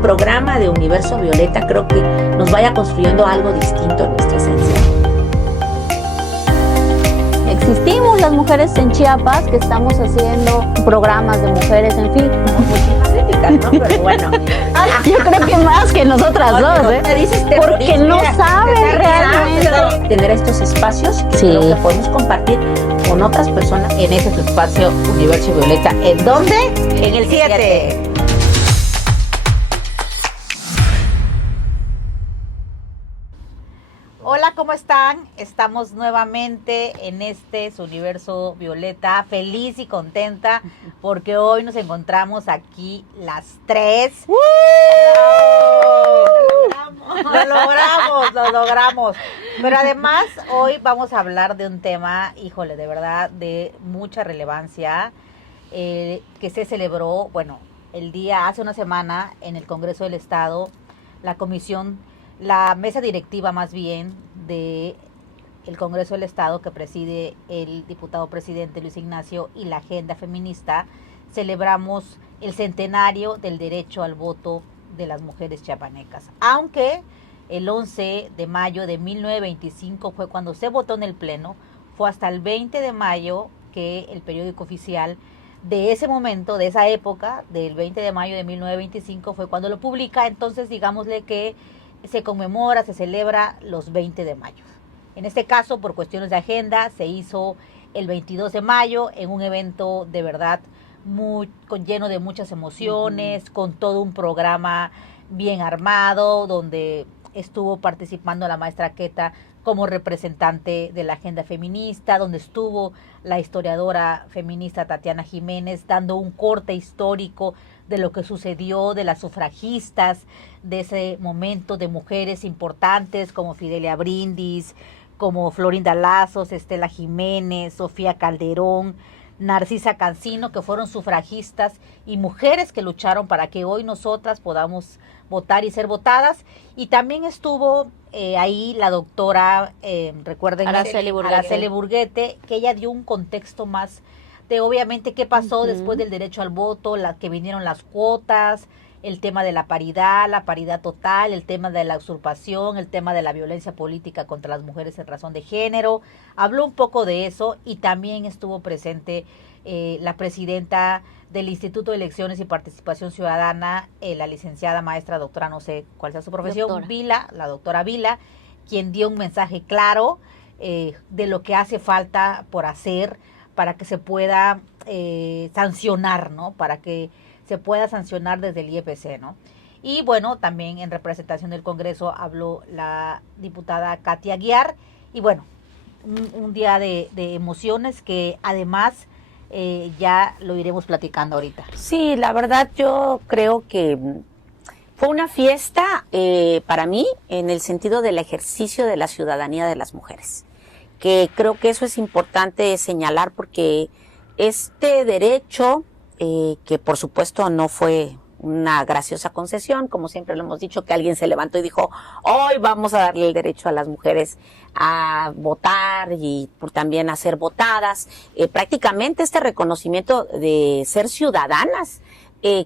programa de Universo Violeta creo que nos vaya construyendo algo distinto en nuestra esencia. Existimos las mujeres en Chiapas que estamos haciendo programas de mujeres, en fin. Muchísimas épicas, ¿no? Pero bueno. Yo creo que más que nosotras dos, ¿eh? Te dices porque no saben realmente. Tener estos espacios que Sí. creo que podemos compartir con otras personas en ese tu espacio Universo Violeta. ¿En dónde? En el 7. Hola, ¿cómo están? Estamos nuevamente en su Universo Violeta, feliz y contenta porque hoy nos encontramos aquí las tres. Lo logramos. Pero además hoy vamos a hablar de un tema, híjole, de verdad, de mucha relevancia, que se celebró, hace una semana en el Congreso del Estado, la mesa directiva más bien de el Congreso del Estado que preside el diputado presidente Luis Ignacio y la agenda feminista. Celebramos el centenario del derecho al voto de las mujeres chiapanecas, aunque el 11 de mayo de 1925 fue cuando se votó en el Pleno. Fue hasta el 20 de mayo que el periódico oficial de ese momento, de esa época, del 20 de mayo de 1925, fue cuando lo publica. Entonces, digámosle que se conmemora, se celebra los 20 de mayo. En este caso, por cuestiones de agenda, se hizo el 22 de mayo en un evento de verdad lleno de muchas emociones, con todo un programa bien armado, donde estuvo participando la maestra Queta como representante de la agenda feminista, donde estuvo la historiadora feminista Tatiana Jiménez dando un corte histórico de lo que sucedió, de las sufragistas, de ese momento, de mujeres importantes como Fidelia Brindis, como Florinda Lazos, Estela Jiménez, Sofía Calderón, Narcisa Cancino, que fueron sufragistas y mujeres que lucharon para que hoy nosotras podamos votar y ser votadas. Y también estuvo ahí la doctora, recuerden, Araceli Burguete, que ella dio un contexto más de obviamente qué pasó después del derecho al voto, que vinieron las cuotas, el tema de la paridad total, el tema de la usurpación, el tema de la violencia política contra las mujeres en razón de género. Habló un poco de eso y también estuvo presente la presidenta del Instituto de Elecciones y Participación Ciudadana, la licenciada maestra doctora, no sé cuál sea su profesión, la doctora Vila, quien dio un mensaje claro de lo que hace falta por hacer para que se pueda sancionar, ¿no? Para que se pueda sancionar desde el IEPC, ¿no? Y bueno, también en representación del Congreso habló la diputada Katia Aguiar. Y bueno, un día de emociones que además ya lo iremos platicando ahorita. Sí, la verdad yo creo que fue una fiesta para mí en el sentido del ejercicio de la ciudadanía de las mujeres, que creo que eso es importante señalar porque este derecho, que por supuesto no fue una graciosa concesión, como siempre lo hemos dicho, que alguien se levantó y dijo, hoy vamos a darle el derecho a las mujeres a votar y también a ser votadas. Prácticamente este reconocimiento de ser ciudadanas,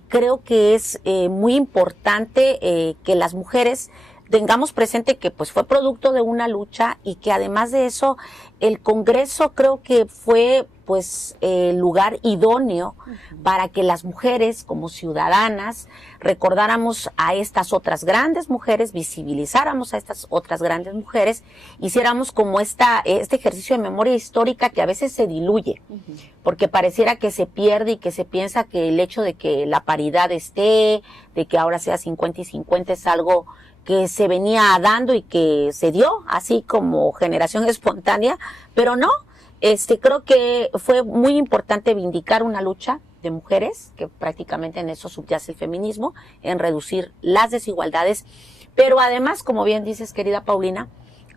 creo que es muy importante que las mujeres tengamos presente que pues fue producto de una lucha y que además de eso el Congreso creo que fue pues el lugar idóneo para que las mujeres como ciudadanas recordáramos a estas otras grandes mujeres, visibilizáramos a estas otras grandes mujeres, hiciéramos como este ejercicio de memoria histórica que a veces se diluye, porque pareciera que se pierde y que se piensa que el hecho de que la paridad esté, de que ahora sea 50 y 50 es algo que se venía dando y que se dio así como generación espontánea, pero no. Creo que fue muy importante vindicar una lucha de mujeres, que prácticamente en eso subyace el feminismo, en reducir las desigualdades, pero además, como bien dices, querida Paulina,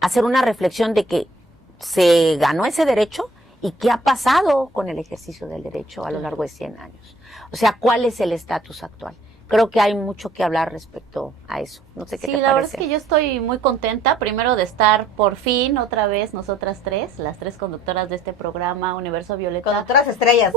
hacer una reflexión de que se ganó ese derecho y qué ha pasado con el ejercicio del derecho a lo largo de 100 años. O sea, ¿cuál es el estatus actual? Creo que hay mucho que hablar respecto a eso. No sé qué te parece. Sí, la verdad es que yo estoy muy contenta, primero de estar por fin otra vez nosotras tres, las tres conductoras de este programa Universo Violeta. Conductoras estrellas.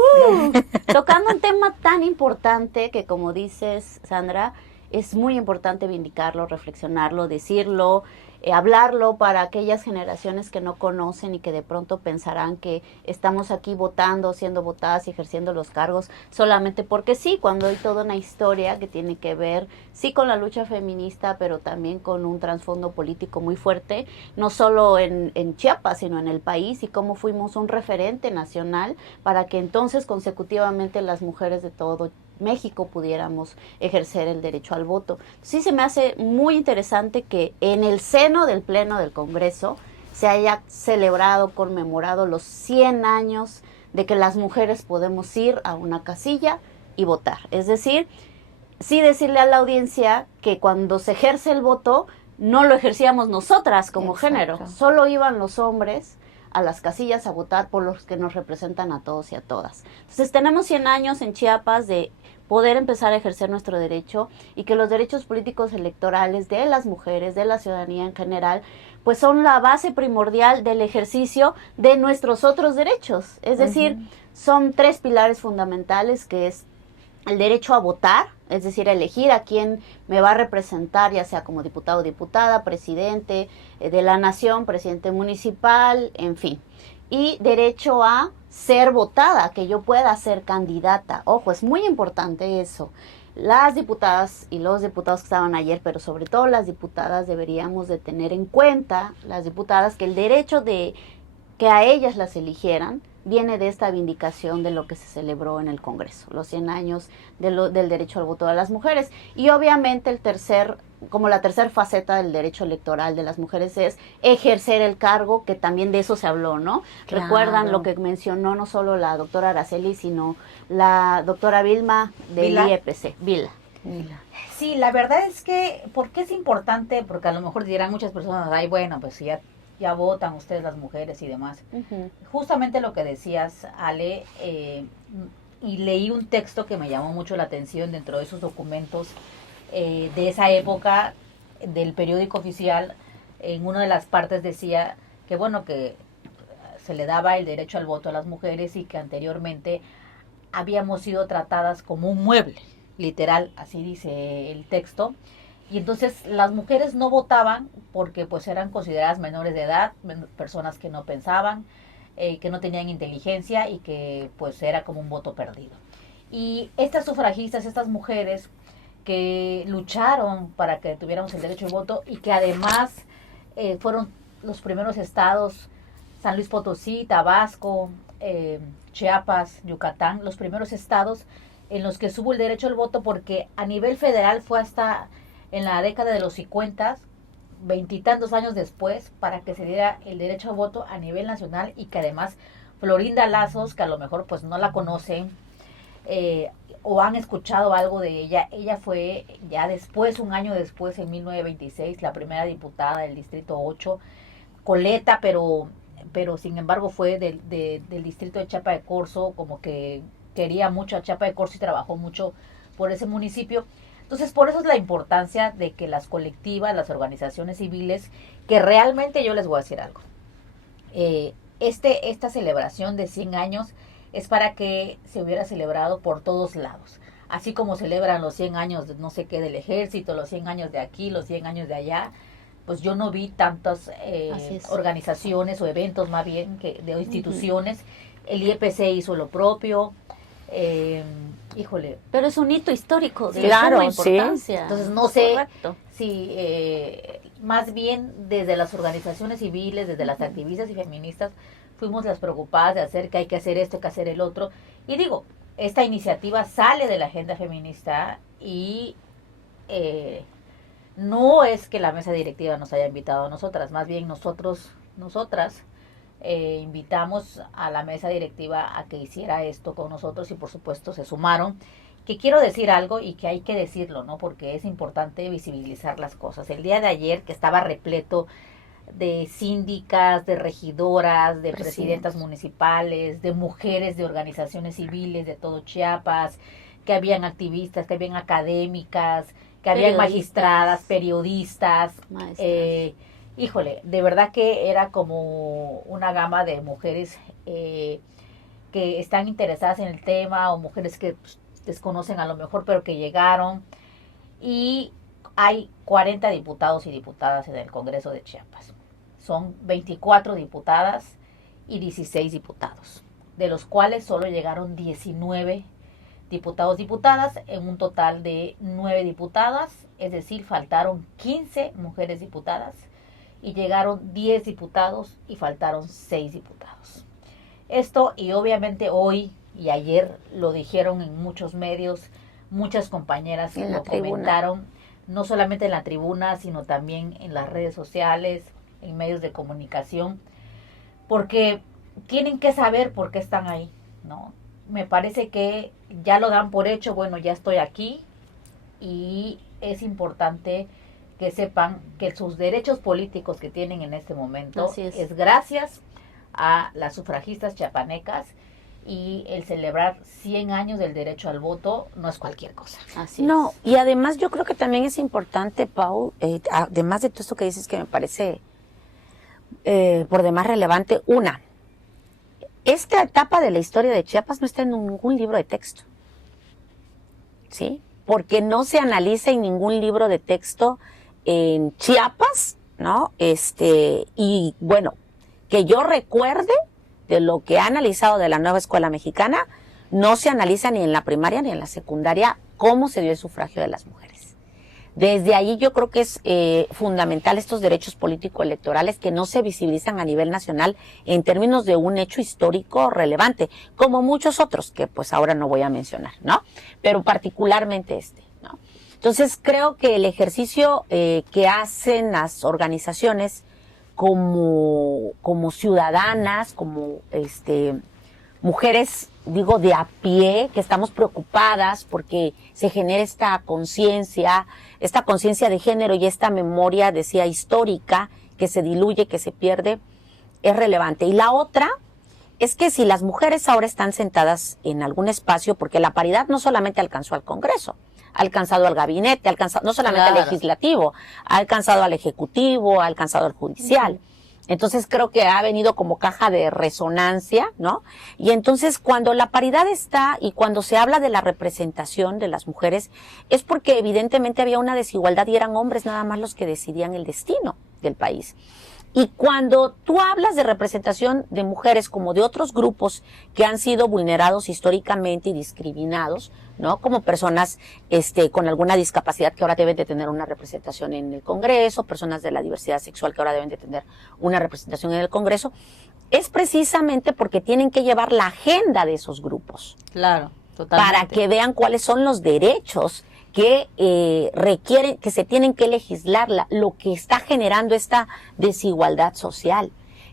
Tocando un tema tan importante que, como dices, Sandra, es muy importante vindicarlo, reflexionarlo, decirlo, hablarlo para aquellas generaciones que no conocen y que de pronto pensarán que estamos aquí votando, siendo votadas y ejerciendo los cargos solamente porque sí, cuando hay toda una historia que tiene que ver, sí, con la lucha feminista, pero también con un trasfondo político muy fuerte, no solo en Chiapas, sino en el país, y cómo fuimos un referente nacional para que entonces consecutivamente las mujeres de todo México pudiéramos ejercer el derecho al voto. Sí se me hace muy interesante que en el seno del Pleno del Congreso se haya celebrado, conmemorado los 100 años de que las mujeres podemos ir a una casilla y votar. Es decir, sí decirle a la audiencia que cuando se ejerce el voto no lo ejercíamos nosotras como Exacto. género, solo iban los hombres a las casillas a votar por los que nos representan a todos y a todas. Entonces tenemos 100 años en Chiapas de poder empezar a ejercer nuestro derecho y que los derechos políticos electorales de las mujeres, de la ciudadanía en general, pues son la base primordial del ejercicio de nuestros otros derechos. Es decir, son 3 pilares fundamentales, que es el derecho a votar, es decir, a elegir a quién me va a representar, ya sea como diputado o diputada, presidente de la nación, presidente municipal, en fin. Y derecho a ser votada, que yo pueda ser candidata. Ojo, es muy importante eso. Las diputadas y los diputados que estaban ayer, pero sobre todo las diputadas, deberíamos de tener en cuenta, las diputadas, que el derecho de que a ellas las eligieran viene de esta vindicación de lo que se celebró en el Congreso, los 100 años del derecho al voto de las mujeres. Y obviamente la tercer faceta del derecho electoral de las mujeres es ejercer el cargo, que también de eso se habló, ¿no? Claro. Recuerdan lo que mencionó no solo la doctora Araceli, sino la doctora Vilma del Vila. IEPC, Vila. Sí, la verdad es que, ¿por qué es importante? Porque a lo mejor dirán muchas personas, ay, bueno, pues ya votan ustedes las mujeres y demás. Justamente lo que decías, Ale, y leí un texto que me llamó mucho la atención dentro de esos documentos de esa época del periódico oficial. En una de las partes decía que, bueno, que se le daba el derecho al voto a las mujeres y que anteriormente habíamos sido tratadas como un mueble, literal, así dice el texto. Y entonces las mujeres no votaban porque pues eran consideradas menores de edad, personas que no pensaban, que no tenían inteligencia y que pues era como un voto perdido. Y estas sufragistas, estas mujeres que lucharon para que tuviéramos el derecho al voto y que además fueron los primeros estados, San Luis Potosí, Tabasco, Chiapas, Yucatán, los primeros estados en los que hubo el derecho al voto, porque a nivel federal fue hasta en la década de los 50, 20 y tantos años después, para que se diera el derecho al voto a nivel nacional, y que además Florinda Lazos, que a lo mejor pues no la conocen o han escuchado algo de ella fue ya después, un año después, en 1926, la primera diputada del Distrito 8, coleta, pero sin embargo fue del distrito de Chiapa de Corzo, como que quería mucho a Chiapa de Corzo y trabajó mucho por ese municipio. Entonces, por eso es la importancia de que las colectivas, las organizaciones civiles, que realmente yo les voy a decir algo. Esta celebración de 100 años es para que se hubiera celebrado por todos lados. Así como celebran los 100 años de no sé qué del ejército, los 100 años de aquí, los 100 años de allá, pues yo no vi tantas organizaciones o eventos más bien de instituciones. El IEPC hizo lo propio. Híjole. Pero es un hito histórico de Claro, suma importancia. Sí. Entonces no sé Correcto. si más bien desde las organizaciones civiles, desde las activistas y feministas, fuimos las preocupadas de hacer que hay que hacer esto, hay que hacer el otro. Y digo, esta iniciativa sale de la agenda feminista y no es que la mesa directiva nos haya invitado a nosotras, más bien nosotras invitamos a la mesa directiva a que hiciera esto con nosotros y por supuesto se sumaron. Que quiero decir algo y que hay que decirlo, ¿no? Porque es importante visibilizar las cosas. El día de ayer, que estaba repleto de síndicas, de regidoras, de presidentas municipales, de mujeres de organizaciones civiles de todo Chiapas, que habían activistas, que habían académicas, que habían magistradas, periodistas, híjole, de verdad que era como una gama de mujeres que están interesadas en el tema, o mujeres que pues, desconocen a lo mejor, pero que llegaron. y hay 40 diputados y diputadas en el Congreso de Chiapas. Son 24 diputadas y 16 diputados, de los cuales solo llegaron 19 diputados-diputadas en un total de 9 diputadas, es decir, faltaron 15 mujeres diputadas y llegaron 10 diputados y faltaron 6 diputados. Esto, y obviamente hoy y ayer lo dijeron en muchos medios, muchas compañeras En la lo tribuna. comentaron, no solamente en la tribuna, sino también en las redes sociales, en medios de comunicación, porque tienen que saber por qué están ahí, ¿no? Me parece que ya lo dan por hecho, bueno, ya estoy aquí, y es importante que sepan que sus derechos políticos que tienen en este momento Así es. gracias a las sufragistas chiapanecas, y el celebrar 100 años del derecho al voto no es cualquier cosa. Así No, es. y además yo creo que también es importante, Pau, además de todo esto que dices que me parece por demás relevante, esta etapa de la historia de Chiapas no está en ningún libro de texto, ¿sí? Porque no se analiza en ningún libro de texto en Chiapas, ¿no? Y bueno, que yo recuerde de lo que ha analizado de la nueva escuela mexicana, no se analiza ni en la primaria ni en la secundaria cómo se dio el sufragio de las mujeres. Desde ahí yo creo que es fundamental estos derechos político-electorales que no se visibilizan a nivel nacional en términos de un hecho histórico relevante, como muchos otros que pues ahora no voy a mencionar, ¿no? Pero particularmente ¿no? Entonces creo que el ejercicio que hacen las organizaciones como ciudadanas, como mujeres, digo, de a pie, que estamos preocupadas porque se genera esta conciencia de género y esta memoria, decía, histórica, que se diluye, que se pierde, es relevante. Y la otra es que si las mujeres ahora están sentadas en algún espacio, porque la paridad no solamente alcanzó al Congreso, ha alcanzado al gabinete, ha alcanzado no solamente al legislativo, ha alcanzado al ejecutivo, ha alcanzado al judicial. Entonces creo que ha venido como caja de resonancia, ¿no? Y entonces cuando la paridad está y cuando se habla de la representación de las mujeres, es porque evidentemente había una desigualdad y eran hombres nada más los que decidían el destino del país. Y cuando tú hablas de representación de mujeres como de otros grupos que han sido vulnerados históricamente y discriminados, ¿no? Como personas con alguna discapacidad que ahora deben de tener una representación en el Congreso, personas de la diversidad sexual que ahora deben de tener una representación en el Congreso, es precisamente porque tienen que llevar la agenda de esos grupos. Claro, totalmente. Para que vean cuáles son los derechos que requieren, que se tienen que legislar, lo que está generando esta desigualdad social.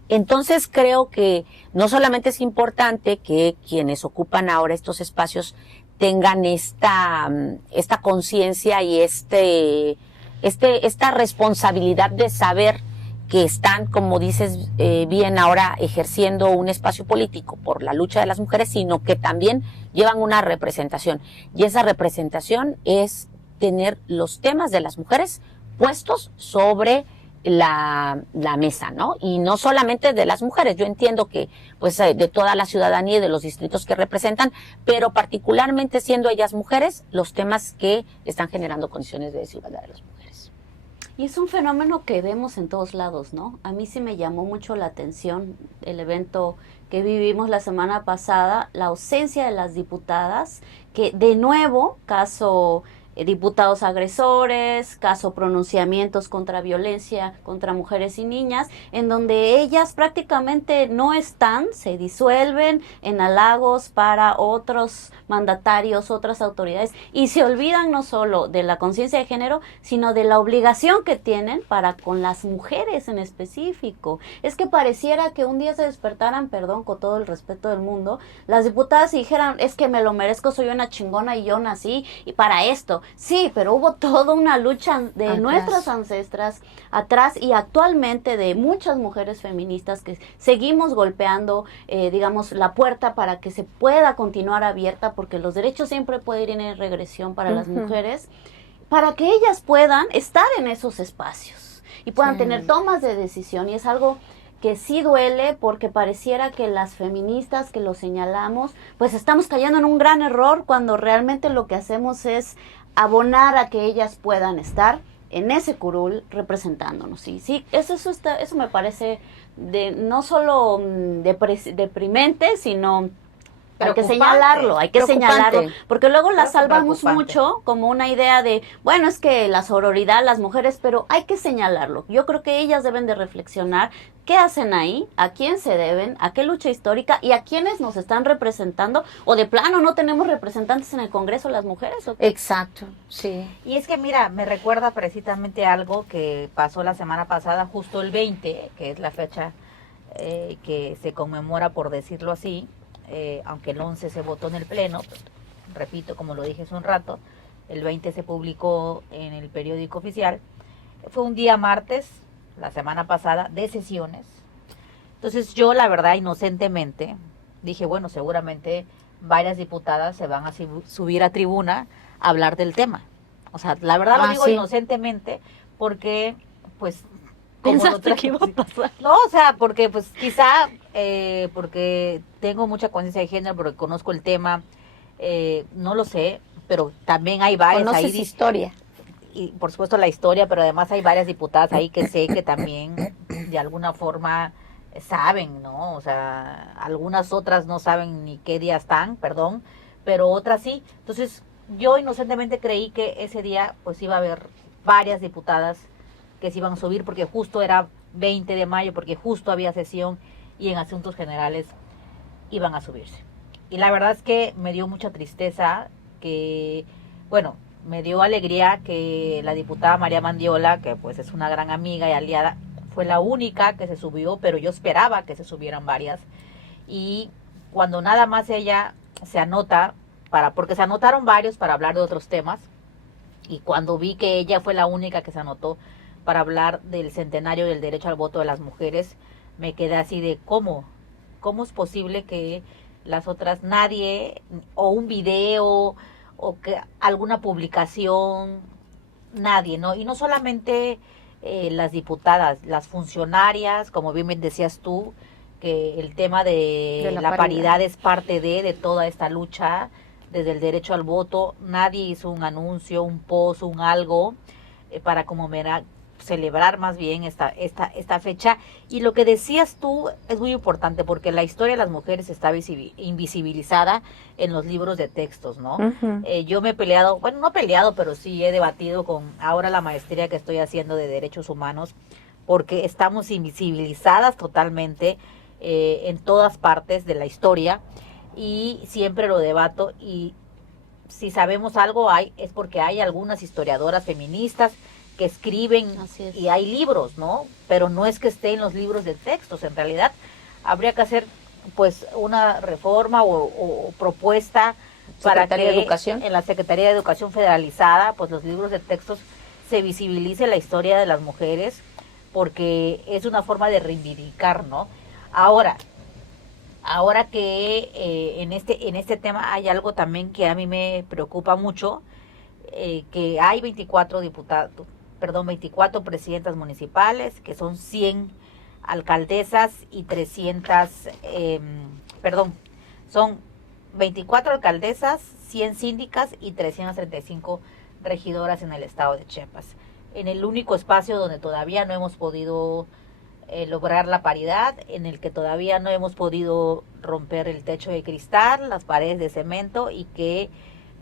Entonces creo que no solamente es importante que quienes ocupan ahora estos espacios tengan esta conciencia y esta responsabilidad de saber que están, como dices bien ahora, ejerciendo un espacio político por la lucha de las mujeres, sino que también llevan una representación. Y esa representación es tener los temas de las mujeres puestos sobre la mesa, ¿no? Y no solamente de las mujeres, yo entiendo que pues de toda la ciudadanía y de los distritos que representan, pero particularmente siendo ellas mujeres, los temas que están generando condiciones de desigualdad de las mujeres. Y es un fenómeno que vemos en todos lados, ¿no? A mí sí me llamó mucho la atención el evento que vivimos la semana pasada, la ausencia de las diputadas, que de nuevo, caso diputados agresores, caso pronunciamientos contra violencia contra mujeres y niñas, en donde ellas prácticamente no están, se disuelven en halagos para otros mandatarios, otras autoridades, y se olvidan no solo de la conciencia de género, sino de la obligación que tienen para con las mujeres en específico. Es que pareciera que un día se despertaran, perdón, con todo el respeto del mundo, las diputadas y dijeran, es que me lo merezco, soy una chingona y yo nací y para esto. Sí, pero hubo toda una lucha de nuestras ancestras atrás y actualmente de muchas mujeres feministas que seguimos golpeando, digamos, la puerta para que se pueda continuar abierta, porque los derechos siempre pueden ir en regresión para las mujeres, para que ellas puedan estar en esos espacios y puedan tener tomas de decisión. Y es algo que sí duele porque pareciera que las feministas que lo señalamos, pues estamos cayendo en un gran error cuando realmente lo que hacemos es abonar a que ellas puedan estar en ese curul representándonos. Sí, sí, eso me parece no solo deprimente, sino hay que Preocupante. señalarlo, porque luego la salvamos preocupante. mucho como una idea de, bueno, es que la sororidad, las mujeres, pero hay que señalarlo. Yo creo que ellas deben de reflexionar qué hacen ahí, a quién se deben, a qué lucha histórica y a quiénes nos están representando, o de plano no tenemos representantes en el Congreso las mujeres. ¿O qué? Exacto, sí. Y es que mira, me recuerda precisamente algo que pasó la semana pasada, justo el 20, que es la fecha que se conmemora, por decirlo así, aunque el 11 se votó en el Pleno, pues, repito, como lo dije hace un rato, el 20 se publicó en el periódico oficial. Fue un día martes, la semana pasada, de sesiones. Entonces yo, la verdad, inocentemente, dije, bueno, seguramente varias diputadas se van a subir a tribuna a hablar del tema. O sea, la verdad lo digo sí. inocentemente porque, pues, como ¿Pensaste lo que iba a pasar? no, o sea, porque pues quizá porque tengo mucha conciencia de género, porque conozco el tema, no lo sé, pero también hay varias Conoces ahí, historia. y por supuesto la historia, pero además hay varias diputadas ahí que sé que también de alguna forma saben, ¿no? O sea, algunas otras no saben ni qué día están, perdón, pero otras sí. Entonces, yo inocentemente creí que ese día pues iba a haber varias diputadas que se iban a subir porque justo era 20 de mayo, porque justo había sesión y en asuntos generales iban a subirse. Y la verdad es que me dio mucha tristeza que, bueno, me dio alegría que la diputada María Mandiola, que pues es una gran amiga y aliada, fue la única que se subió, pero yo esperaba que se subieran varias. Y cuando nada más ella se anota, porque se anotaron varios para hablar de otros temas, y cuando vi que ella fue la única que se anotó para hablar del centenario del derecho al voto de las mujeres, me quedé así de ¿cómo es posible que las otras, nadie, o un video, o que alguna publicación, nadie, ¿no? Y no solamente las diputadas, las funcionarias, como bien decías tú, que el tema de la paridad es parte de toda esta lucha desde el derecho al voto. Nadie hizo un anuncio, un post, un algo para celebrar más bien esta fecha. Y lo que decías tú es muy importante porque la historia de las mujeres está invisibilizada en los libros de textos, ¿no? Yo me he peleado, bueno, no peleado, pero sí he debatido con ahora la maestría que estoy haciendo de derechos humanos, porque estamos invisibilizadas totalmente en todas partes de la historia, y siempre lo debato, y si sabemos algo es porque hay algunas historiadoras feministas que escriben y hay libros, ¿no? Pero no es que esté en los libros de textos. En realidad habría que hacer pues una reforma o propuesta para que en la Secretaría de Educación federalizada pues los libros de textos se visibilice la historia de las mujeres, porque es una forma de reivindicar, ¿no? Ahora que en este tema hay algo también que a mí me preocupa mucho, que hay 24 presidentas municipales, que son 100 alcaldesas y 300, son 24 alcaldesas, 100 síndicas y 335 regidoras en el estado de Chiapas. En el único espacio donde todavía no hemos podido lograr la paridad, en el que todavía no hemos podido romper el techo de cristal, las paredes de cemento, y que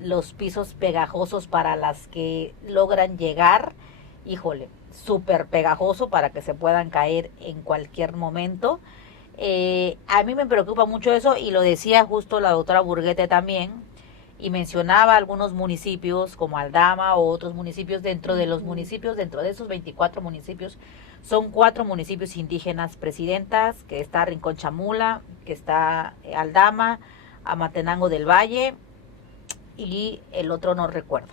los pisos pegajosos para las que logran llegar, híjole, súper pegajoso para que se puedan caer en cualquier momento. A mí me preocupa mucho eso, y lo decía justo la doctora Burguete también, y mencionaba algunos municipios como Aldama o otros municipios. Dentro de los municipios, dentro de esos 24 municipios, son 4 municipios indígenas presidentas, que está Rincón Chamula, que está Aldama, Amatenango del Valle, y el otro no recuerdo,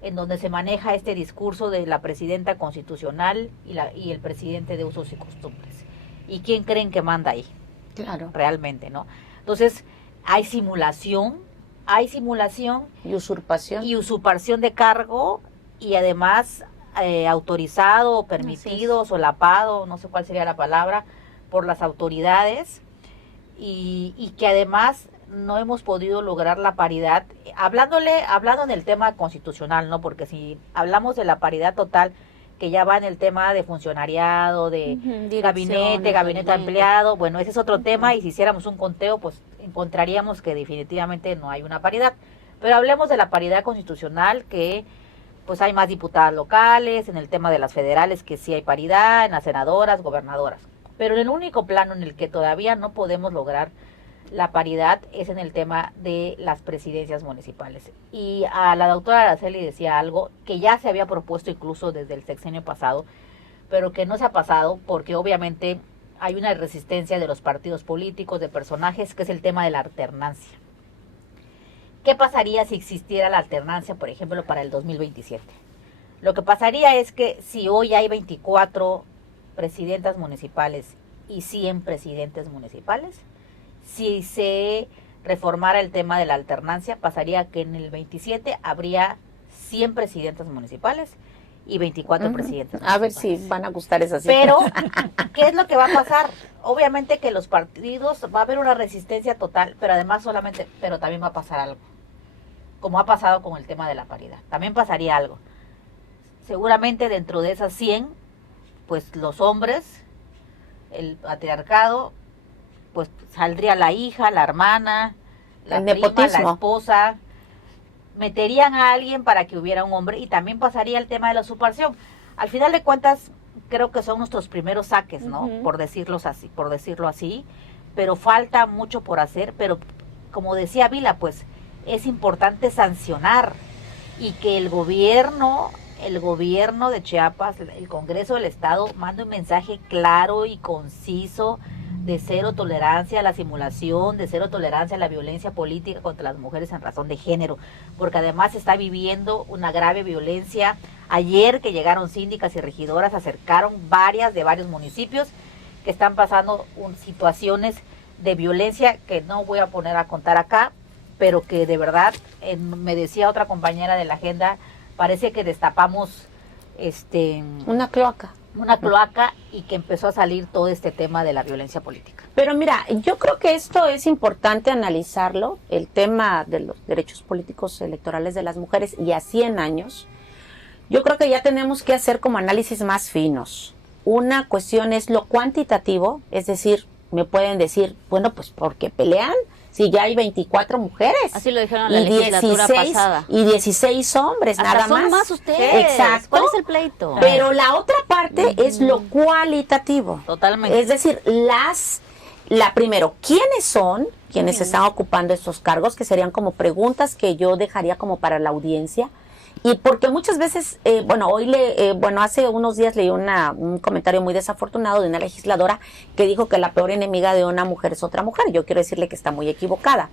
en donde se maneja este discurso de la presidenta constitucional y el presidente de usos y costumbres. ¿Y quién creen que manda ahí? Claro. Realmente, ¿no? Entonces, hay simulación Y usurpación. y usurpación de cargo, y además autorizado o permitido, solapado, no sé cuál sería la palabra, por las autoridades y que además no hemos podido lograr la paridad, hablando en el tema constitucional, ¿no? Porque si hablamos de la paridad total, que ya va en el tema de funcionariado, de gabinete ampliado, bueno, ese es otro tema, y si hiciéramos un conteo, pues encontraríamos que definitivamente no hay una paridad. Pero hablemos de la paridad constitucional, que pues hay más diputadas locales, en el tema de las federales que sí hay paridad, en las senadoras, gobernadoras. Pero el único plano en el que todavía no podemos lograr la paridad es en el tema de las presidencias municipales. Y a la doctora Araceli decía algo que ya se había propuesto incluso desde el sexenio pasado, pero que no se ha pasado porque obviamente hay una resistencia de los partidos políticos, de personajes, que es el tema de la alternancia. ¿Qué pasaría si existiera la alternancia, por ejemplo, para el 2027? Lo que pasaría es que si hoy hay 24 presidentas municipales y 100 presidentes municipales, si se reformara el tema de la alternancia, pasaría que en el 27 habría 100 presidentas municipales y 24 presidentes municipales. A ver si van a gustar esas Pero, ¿qué es lo que va a pasar? Obviamente que los partidos, va a haber una resistencia total, pero además pero también va a pasar algo, como ha pasado con el tema de la paridad. También pasaría algo. Seguramente dentro de esas 100, pues los hombres, el patriarcado, pues saldría la hija, la hermana, la prima, la esposa, meterían a alguien para que hubiera un hombre, y también pasaría el tema de la usurpación. Al final de cuentas, creo que son nuestros primeros saques, ¿no? Por decirlo así, pero falta mucho por hacer, pero como decía Vila, pues es importante sancionar y que el gobierno de Chiapas, el Congreso del Estado, mande un mensaje claro y conciso de cero tolerancia a la simulación, de cero tolerancia a la violencia política contra las mujeres en razón de género, porque además se está viviendo una grave violencia. Ayer que llegaron síndicas y regidoras, acercaron de varios municipios que están pasando situaciones de violencia que no voy a poner a contar acá, pero que de verdad, me decía otra compañera de la agenda, parece que destapamos una cloaca y que empezó a salir todo este tema de la violencia política. Pero mira, yo creo que esto es importante analizarlo, el tema de los derechos políticos electorales de las mujeres, y a 100 años, yo creo que ya tenemos que hacer como análisis más finos. Una cuestión es lo cuantitativo, es decir, me pueden decir, bueno, pues porque pelean si ya hay 24 mujeres. Así lo dijeron en la legislatura pasada. Y 16 hombres, hasta nada son más ustedes. Exacto. ¿Cuál es el pleito? Pero la otra parte es lo cualitativo. Totalmente. Es decir, primero, ¿quiénes son quienes están ocupando estos cargos? Que serían como preguntas que yo dejaría como para la audiencia. Y porque muchas veces, hace unos días leí un comentario muy desafortunado de una legisladora que dijo que la peor enemiga de una mujer es otra mujer. Yo quiero decirle que está muy equivocada.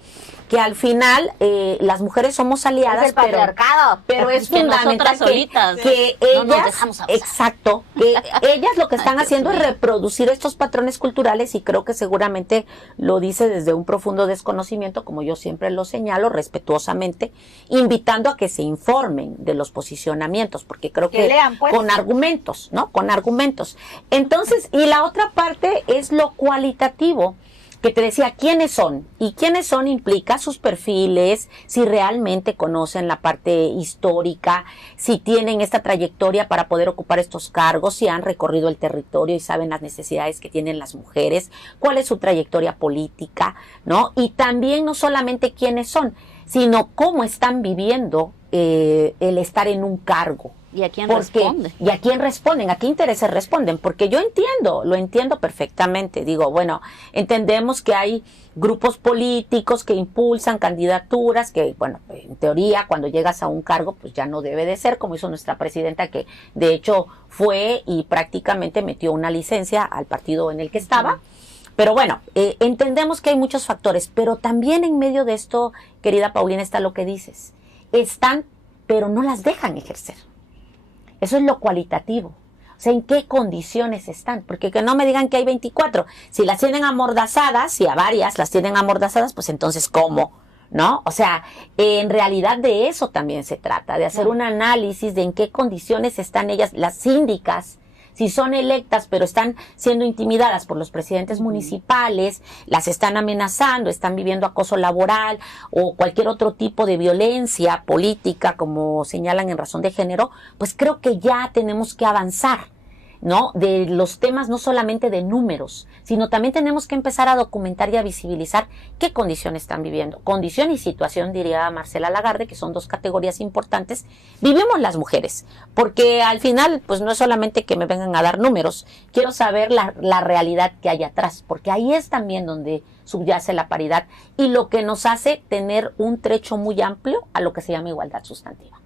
Que al final las mujeres somos aliadas, es el patriarcado, pero es que fundamental que ellas, exacto, que ellas lo que están haciendo es reproducir estos patrones culturales, y creo que seguramente lo dice desde un profundo desconocimiento, como yo siempre lo señalo respetuosamente, invitando a que se informen de los posicionamientos, porque creo que lean, pues, con argumentos, ¿no? Con argumentos. Entonces, y la otra parte es lo cualitativo, que te decía, ¿quiénes son? Y quiénes son implica sus perfiles, si realmente conocen la parte histórica, si tienen esta trayectoria para poder ocupar estos cargos, si han recorrido el territorio y saben las necesidades que tienen las mujeres, cuál es su trayectoria política, ¿no? Y también no solamente quiénes son, sino cómo están viviendo el estar en un cargo. ¿Y a quién responden? ¿Y a quién responden? ¿A qué intereses responden? Porque yo lo entiendo perfectamente. Digo, bueno, entendemos que hay grupos políticos que impulsan candidaturas que, bueno, en teoría, cuando llegas a un cargo, pues ya no debe de ser, como hizo nuestra presidenta, que de hecho fue y prácticamente metió una licencia al partido en el que estaba. Pero bueno, entendemos que hay muchos factores, pero también en medio de esto, querida Paulina, está lo que dices. Están, pero no las dejan ejercer. Eso es lo cualitativo. O sea, ¿en qué condiciones están? Porque que no me digan que hay 24. Si las tienen amordazadas, si a varias las tienen amordazadas, pues entonces, ¿cómo? ¿No? O sea, en realidad de eso también se trata, de hacer un análisis de en qué condiciones están ellas, las síndicas. Si son electas pero están siendo intimidadas por los presidentes municipales, las están amenazando, están viviendo acoso laboral o cualquier otro tipo de violencia política, como señalan en razón de género, pues creo que ya tenemos que avanzar, ¿no? De los temas no solamente de números, sino también tenemos que empezar a documentar y a visibilizar qué condiciones están viviendo. Condición y situación, diría Marcela Lagarde, que son dos categorías importantes, vivimos las mujeres, porque al final, pues no es solamente que me vengan a dar números, quiero saber la realidad que hay atrás, porque ahí es también donde subyace la paridad y lo que nos hace tener un trecho muy amplio a lo que se llama igualdad sustantiva.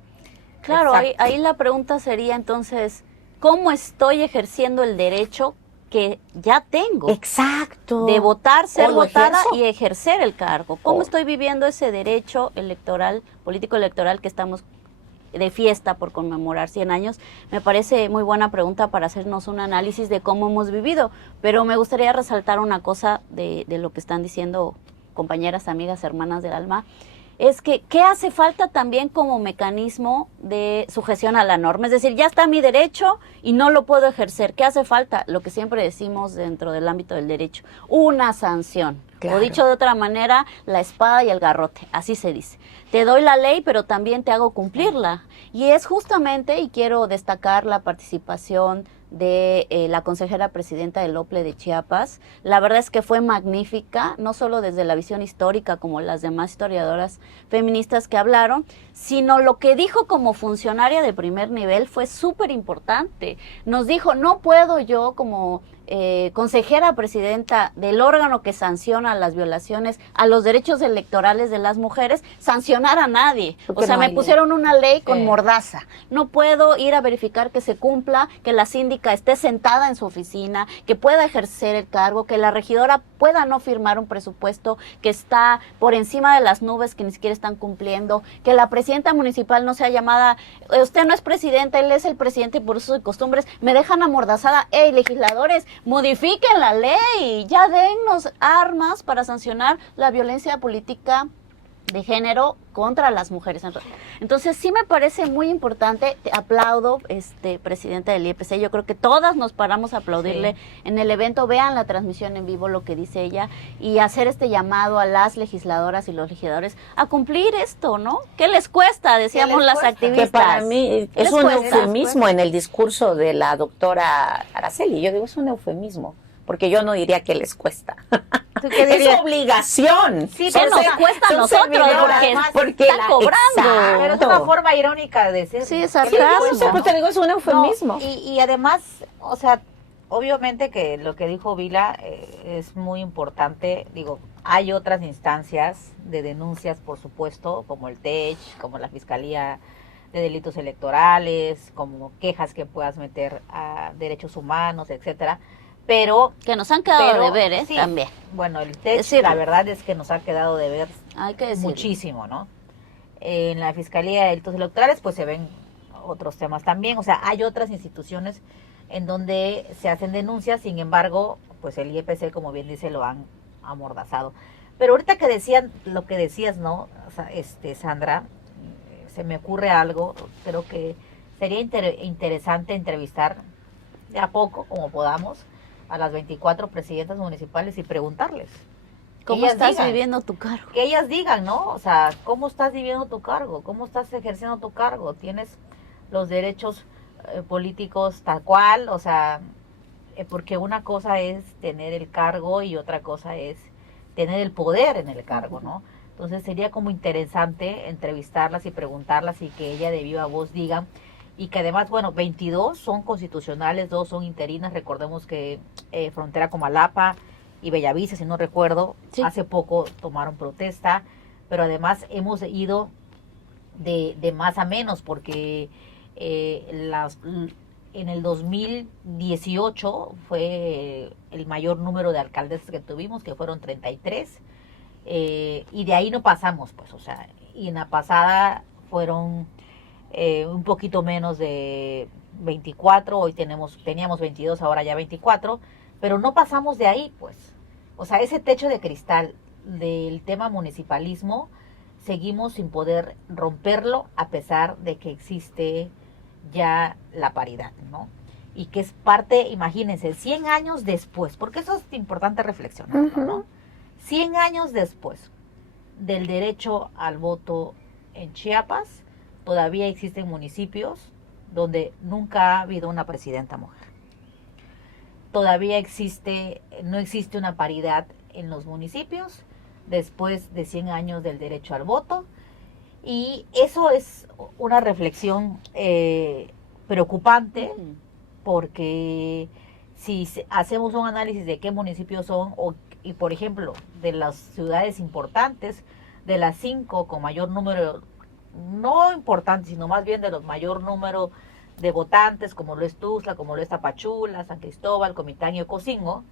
Claro, ahí la pregunta sería entonces, ¿cómo estoy ejerciendo el derecho que ya tengo? Exacto. De votar, ser O lo votada ejerzo. y ejercer el cargo. ¿Cómo estoy viviendo ese derecho electoral, político electoral que estamos de fiesta por conmemorar 100 años? Me parece muy buena pregunta para hacernos un análisis de cómo hemos vivido, pero me gustaría resaltar una cosa de lo que están diciendo compañeras, amigas, hermanas del alma. Es que, ¿qué hace falta también como mecanismo de sujeción a la norma? Es decir, ya está mi derecho y no lo puedo ejercer. ¿Qué hace falta? Lo que siempre decimos dentro del ámbito del derecho, una sanción. Claro. O dicho de otra manera, la espada y el garrote, así se dice. Te doy la ley, pero también te hago cumplirla. Y es justamente, y quiero destacar la participación de la consejera presidenta del OPLE de Chiapas. La verdad es que fue magnífica, no solo desde la visión histórica como las demás historiadoras feministas que hablaron, sino lo que dijo como funcionaria de primer nivel fue súper importante. Nos dijo, no puedo yo como consejera presidenta del órgano que sanciona las violaciones a los derechos electorales de las mujeres, sancionar a nadie. Porque O sea, no me hay pusieron una ley con Sí. mordaza. No puedo ir a verificar que se cumpla, que la síndica esté sentada en su oficina, que pueda ejercer el cargo, que la regidora pueda no firmar un presupuesto que está por encima de las nubes que ni siquiera están cumpliendo, que la presidenta municipal no sea llamada, usted no es presidenta, él es el presidente por usos y costumbres, me dejan amordazada. ¡Ey, legisladores, modifiquen la ley! Ya dennos armas para sancionar la violencia política de género contra las mujeres. Entonces sí me parece muy importante, te aplaudo, presidenta del IEPC, yo creo que todas nos paramos a aplaudirle en el evento, vean la transmisión en vivo, lo que dice ella, y hacer este llamado a las legisladoras y los legisladores a cumplir esto, ¿no? ¿Qué les cuesta? Decíamos les las cuesta? activistas. Que para mí es Les un cuesta. eufemismo en el discurso de la doctora Araceli. Yo digo, es un eufemismo, porque yo no diría que les cuesta. ¿Tú qué Es dirías? obligación. Sí, ¿Qué nos cuesta a son nosotros? servidoras, Porque está cobrando. exacto. Pero es una forma irónica de decir. Sí, es ¿qué le sarcasmo. cuesta, No sé, pero te digo, es un eufemismo. No, y además, o sea, obviamente que lo que dijo Vila es muy importante. Digo, hay otras instancias de denuncias, por supuesto, como el TECH, como la Fiscalía de Delitos Electorales, como quejas que puedas meter a derechos humanos, etcétera. Pero Que nos han quedado de ver, sí, también. bueno, el TECH, Decirlo. la verdad es que nos ha quedado de ver Hay que decirlo. muchísimo, ¿no? En la Fiscalía de Delitos Electorales pues se ven otros temas también, o sea, hay otras instituciones en donde se hacen denuncias, sin embargo, pues el IEPC, como bien dice, lo han amordazado. Pero ahorita que decían, lo que decías, ¿no? O sea, Sandra, se me ocurre algo, creo que sería interesante entrevistar de a poco, como podamos, a las 24 presidentas municipales y preguntarles. ¿Cómo Ellas estás digan. viviendo tu cargo? Que ellas digan, ¿no? O sea, ¿cómo estás viviendo tu cargo? ¿Cómo estás ejerciendo tu cargo? ¿Tienes los derechos políticos tal cual? O sea, porque una cosa es tener el cargo y otra cosa es tener el poder en el cargo, ¿no? Entonces sería como interesante entrevistarlas y preguntarlas y que ella de viva voz digan. Y que además, bueno, 22 son constitucionales, 2 son interinas. Recordemos que Frontera Comalapa y Bellavista, si no recuerdo, Sí. hace poco tomaron protesta, pero además hemos ido de más a menos porque en el 2018 fue el mayor número de alcaldesas que tuvimos, que fueron 33, y de ahí no pasamos, pues, o sea, y en la pasada fueron un poquito menos de 24, hoy teníamos 22, ahora ya 24, pero no pasamos de ahí, pues. O sea, ese techo de cristal del tema municipalismo, seguimos sin poder romperlo a pesar de que existe ya la paridad, ¿no? y que es parte, imagínense, 100 años después, porque eso es importante reflexionar, ¿no? 100 años después del derecho al voto en Chiapas, todavía existen municipios donde nunca ha habido una presidenta mujer. Todavía no existe una paridad en los municipios después de 100 años del derecho al voto. Y eso es una reflexión preocupante, porque si hacemos un análisis de qué municipios son, y por ejemplo, de las ciudades importantes, de las 5 con mayor número, no importantes, sino más bien de los mayor número de votantes, como lo es Tuxtla, como lo es Tapachula, San Cristóbal, Comitán y Ocosingo,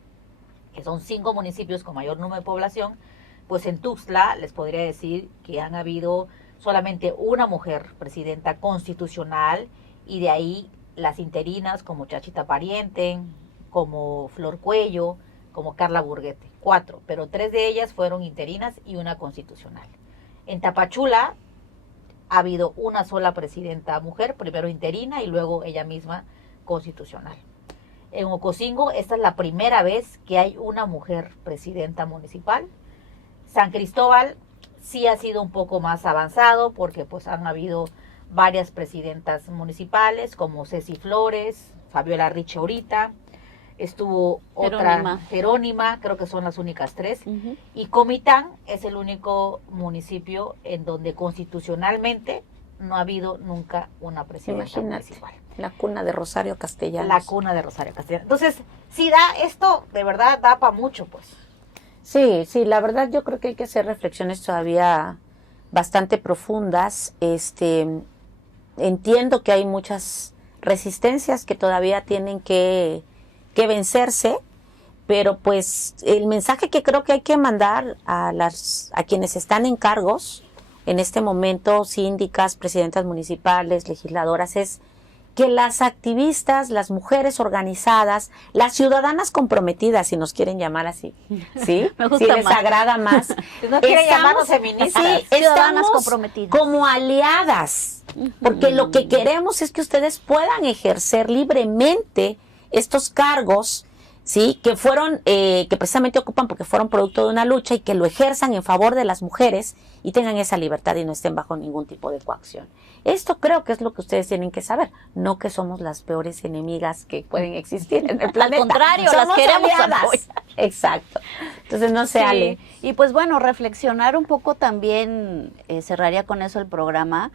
que son 5 municipios con mayor número de población, pues en Tuxtla les podría decir que han habido solamente una mujer presidenta constitucional, y de ahí las interinas como Chachita Pariente, como Flor Cuello, como Carla Burguete, 4, pero 3 de ellas fueron interinas y una constitucional. En Tapachula ha habido una sola presidenta mujer, primero interina y luego ella misma constitucional. En Ocosingo esta es la primera vez que hay una mujer presidenta municipal. San Cristóbal sí ha sido un poco más avanzado, porque pues han habido varias presidentas municipales, como Ceci Flores, Fabiola Rich ahorita, estuvo otra, Jerónima, creo que son las únicas 3, y Comitán es el único municipio en donde constitucionalmente no ha habido nunca una presidenta municipal. La cuna de Rosario Castellanos. La cuna de Rosario Castellanos. Entonces, sí esto de verdad da para mucho, pues. Sí, la verdad yo creo que hay que hacer reflexiones todavía bastante profundas. Entiendo que hay muchas resistencias que todavía tienen que vencerse, pero pues el mensaje que creo que hay que mandar a quienes están en cargos en este momento, síndicas, presidentas municipales, legisladoras, es que las activistas, las mujeres organizadas, las ciudadanas comprometidas, si nos quieren llamar así, ¿sí? Me gusta si les más. agrada más. Si no quieren llamarnos feministas. Sí, Ciudadanas estamos comprometidas. como aliadas, porque lo que queremos es que ustedes puedan ejercer libremente estos cargos, ¿sí? Que fueron, que precisamente ocupan porque fueron producto de una lucha, y que lo ejerzan en favor de las mujeres y tengan esa libertad y no estén bajo ningún tipo de coacción. Esto creo que es lo que ustedes tienen que saber, no que somos las peores enemigas que pueden existir en el planeta. Al contrario, somos las queremos aliadas. apoyar. Exacto. Entonces no se ale. Y pues bueno, reflexionar un poco también, cerraría con eso el programa,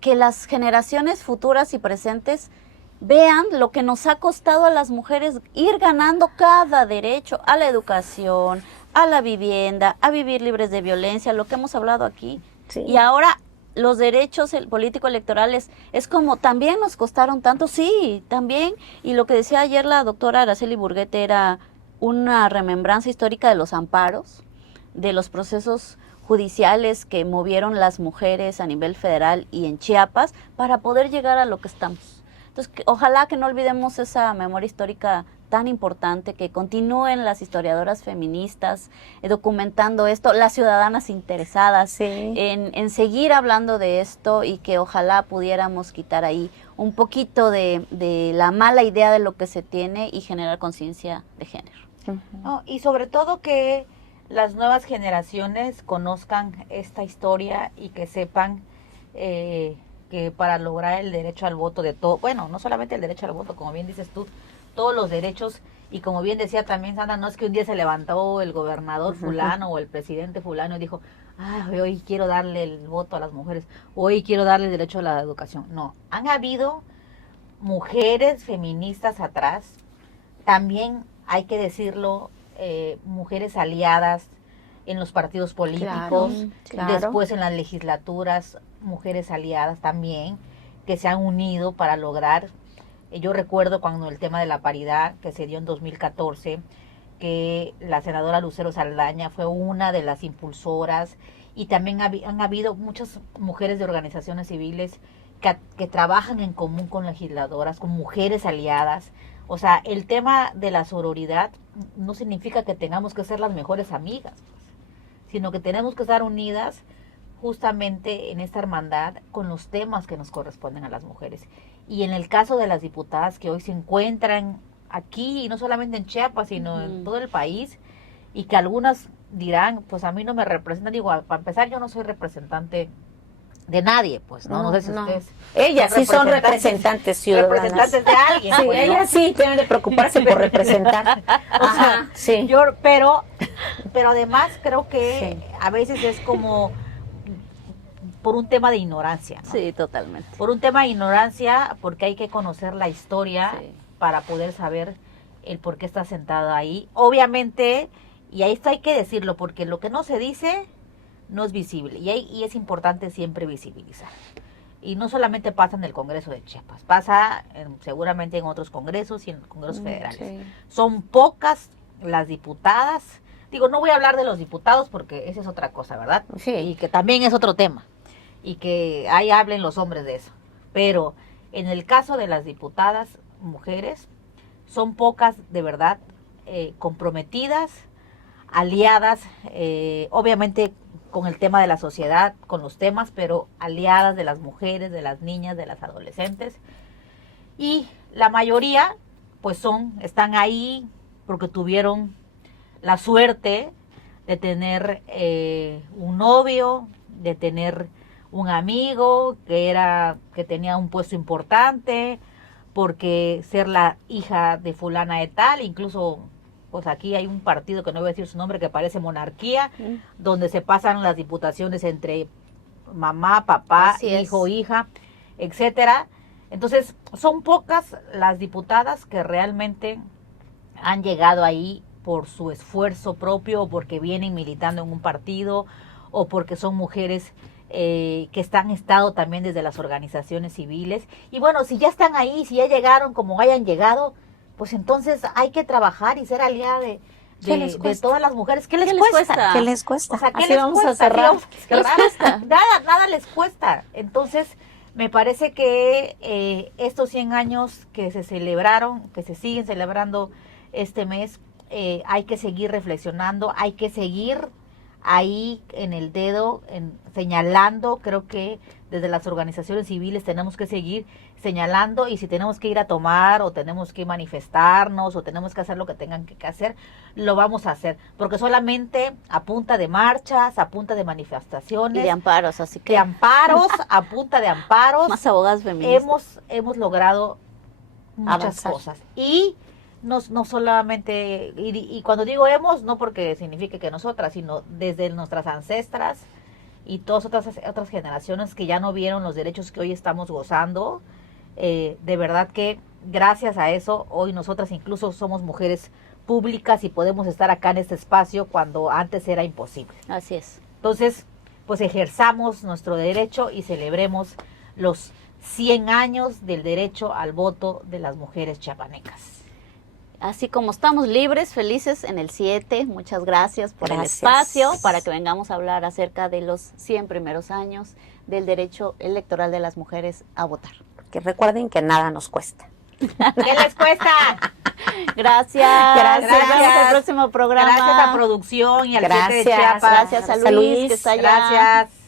que las generaciones futuras y presentes vean lo que nos ha costado a las mujeres ir ganando cada derecho a la educación, a la vivienda, a vivir libres de violencia, lo que hemos hablado aquí. Sí. Y ahora los derechos político-electorales es como también nos costaron tanto, sí, también. Y lo que decía ayer la doctora Araceli Burguete era una remembranza histórica de los amparos, de los procesos judiciales que movieron las mujeres a nivel federal y en Chiapas para poder llegar a lo que estamos. Entonces, ojalá que no olvidemos esa memoria histórica tan importante, que continúen las historiadoras feministas documentando esto, las ciudadanas interesadas en seguir hablando de esto, y que ojalá pudiéramos quitar ahí un poquito de la mala idea de lo que se tiene y generar conciencia de género. No, y sobre todo que las nuevas generaciones conozcan esta historia y que sepan que para lograr el derecho al voto de todo, bueno, no solamente el derecho al voto, como bien dices tú, todos los derechos, y como bien decía también Sandra, no es que un día se levantó el gobernador fulano o el presidente fulano y dijo, hoy quiero darle el voto a las mujeres, hoy quiero darle el derecho a la educación. No, han habido mujeres feministas atrás, también hay que decirlo, mujeres aliadas en los partidos políticos, claro. Después en las legislaturas, mujeres aliadas también, que se han unido para lograr. Yo recuerdo cuando el tema de la paridad que se dio en 2014, que la senadora Lucero Saldaña fue una de las impulsoras, y también han habido muchas mujeres de organizaciones civiles que trabajan en común con legisladoras, con mujeres aliadas. O sea, el tema de la sororidad no significa que tengamos que ser las mejores amigas, sino que tenemos que estar unidas justamente en esta hermandad con los temas que nos corresponden a las mujeres. Y en el caso de las diputadas que hoy se encuentran aquí, y no solamente en Chiapas, sino en todo el país, y que algunas dirán, pues a mí no me representan, digo, para empezar yo no soy representante de nadie, pues no sé si ustedes... Ellas sí son representantes ciudadanas. Representantes de alguien. Sí, pues, ¿no? ellas sí tienen de preocuparse por representar. O sea, sí. pero además creo que a veces es como por un tema de ignorancia, ¿no? Sí, totalmente. Por un tema de ignorancia, porque hay que conocer la historia Sí. para poder saber el por qué está sentada ahí. Obviamente, y ahí esto hay que decirlo, porque lo que no se dice no es visible, y es importante siempre visibilizar. Y no solamente pasa en el Congreso de Chiapas, pasa seguramente en otros congresos y en congresos federales. Sí. Son pocas las diputadas, digo, no voy a hablar de los diputados porque esa es otra cosa, ¿verdad? Sí. Y que también es otro tema, y que ahí hablen los hombres de eso. Pero en el caso de las diputadas mujeres, son pocas de verdad comprometidas, aliadas, obviamente con el tema de la sociedad, con los temas, pero aliadas de las mujeres, de las niñas, de las adolescentes. Y la mayoría, pues están ahí porque tuvieron la suerte de tener un novio, de tener un amigo que tenía un puesto importante, porque ser la hija de fulana de tal, incluso pues aquí hay un partido que no voy a decir su nombre, que parece monarquía, donde se pasan las diputaciones entre mamá, papá, Así es. hijo, hija, etcétera. Entonces, son pocas las diputadas que realmente han llegado ahí por su esfuerzo propio, o porque vienen militando en un partido, o porque son mujeres que han estado también desde las organizaciones civiles. Y bueno, si ya están ahí, si ya llegaron como hayan llegado, pues entonces hay que trabajar y ser aliada de todas las mujeres. ¿Qué les cuesta? ¿Qué les cuesta? O sea, ¿qué Así les vamos a cuesta? cerrar. Así vamos a cerrar. Nada les cuesta. Entonces, me parece que estos 100 años que se celebraron, que se siguen celebrando este mes, hay que seguir reflexionando, hay que seguir ahí en el dedo, señalando. Creo que desde las organizaciones civiles tenemos que seguir señalando, y si tenemos que ir a tomar, o tenemos que manifestarnos, o tenemos que hacer lo que tengan que hacer, lo vamos a hacer, porque solamente a punta de marchas, a punta de manifestaciones, Y de amparos, así que de amparos, a punta de amparos, más abogadas feministas. hemos logrado muchas Avanzar. cosas. Y no solamente, y cuando digo hemos, no porque signifique que nosotras, sino desde nuestras ancestras y todas otras generaciones que ya no vieron los derechos que hoy estamos gozando. De verdad que gracias a eso hoy nosotras incluso somos mujeres públicas y podemos estar acá en este espacio cuando antes era imposible. Así es. Entonces, pues ejerzamos nuestro derecho y celebremos los 100 años del derecho al voto de las mujeres chiapanecas. Así como estamos libres, felices en el 7, muchas gracias por el Gracias. espacio para que vengamos a hablar acerca de los 100 primeros años del derecho electoral de las mujeres a votar. Que recuerden que nada nos cuesta. ¿Qué les cuesta? Gracias. Gracias. Nos vemos en el próximo programa. Gracias a producción y al 7 de Gracias. Chiapas. Gracias a Luis, que está allá. Gracias.